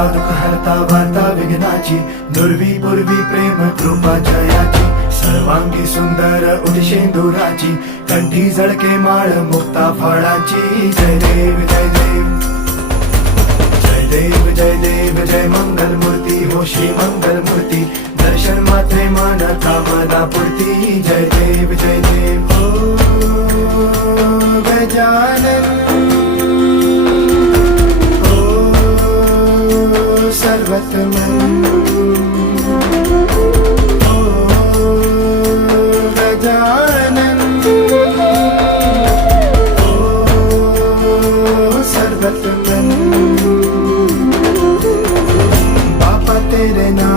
हरता दुःख हरता वार्ता विघ्नाची, दुर्वी पूर्वी प्रेम कृपा जयाची, सर्वांगी सुंदर उदिशेंदुराची, कंठी झळके माळ मुक्ता फळाची. जय देव जय देव जय देव जय देव जय मंगल मूर्ती हो श्री मंगल मूर्ती, दर्शन मात्रे मन कामना पूर्ती. जय देव जय देव हो गजानन हो सर्वतमन हो गजानन हो सर्वतमन. तेरे नाम